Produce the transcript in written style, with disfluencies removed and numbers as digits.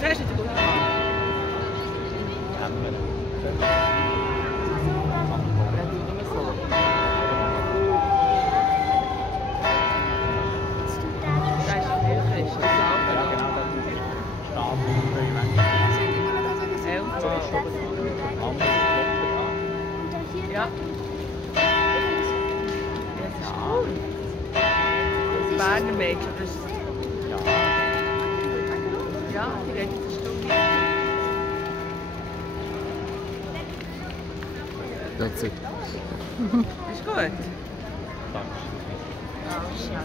Sehr schön, gut. Ja. Das ist cool. Das Berner Mädchen, das ist... Ja, die geht jetzt eine Stunde. That's it. Ist gut. Danke. Ja,